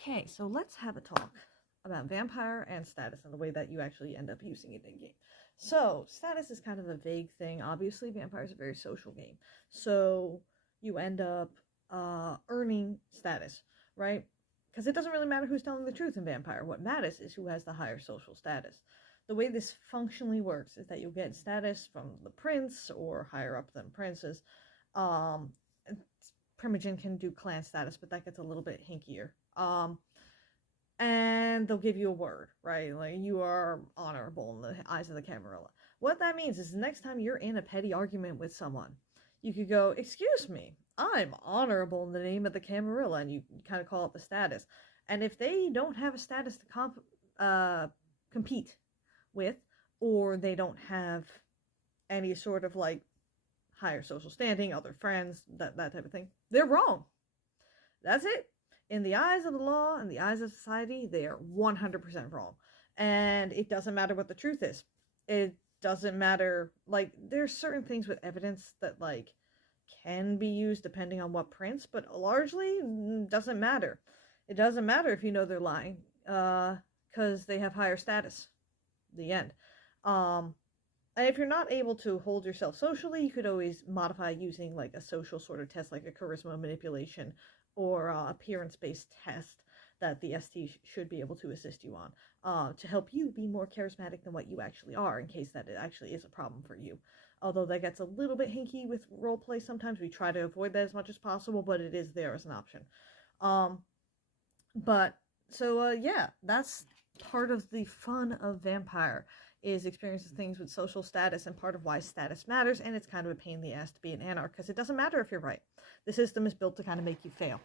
Okay, so let's have a talk about vampire and status and the way that you actually end up using it in game. So, status is kind of a vague thing. Obviously, vampire is a very social game. So, you end up earning status, right? Because it doesn't really matter who's telling the truth in vampire. What matters is who has the higher social status. The way this functionally works is that you'll get status from the prince or higher up than princes. Um, Primogen can do clan status, but that gets a little bit hinkier. And they'll give you a word, right? Like, you are honorable in the eyes of the Camarilla. What that means is the next time you're in a petty argument with someone, you could go, "Excuse me, I'm honorable in the name of the Camarilla," and you kind of call up the status. And if they don't have a status to compete with, or they don't have any sort of like higher social standing, other friends, that type of thing, they're wrong. That's it. In the eyes of the law and the eyes of society, they are 100% wrong. And it doesn't matter what the truth is. It doesn't matter, like, there's certain things with evidence that, like, can be used depending on what prince, but largely doesn't matter. It doesn't matter if you know they're lying, because they have higher status. The end. And if you're not able to hold yourself socially, you could always modify using like a social sort of test, like a charisma manipulation or appearance-based test that the ST should be able to assist you on, to help you be more charismatic than what you actually are, in case that it actually is a problem for you. Although that gets a little bit hinky with roleplay sometimes. We try to avoid that as much as possible, but it is there as an option. Yeah, that's part of the fun of vampire, is experiencing things with social status, and part of why status matters. And it's kind of a pain in the ass to be an anarch, because it doesn't matter if you're right. The system is built to kind of make you fail.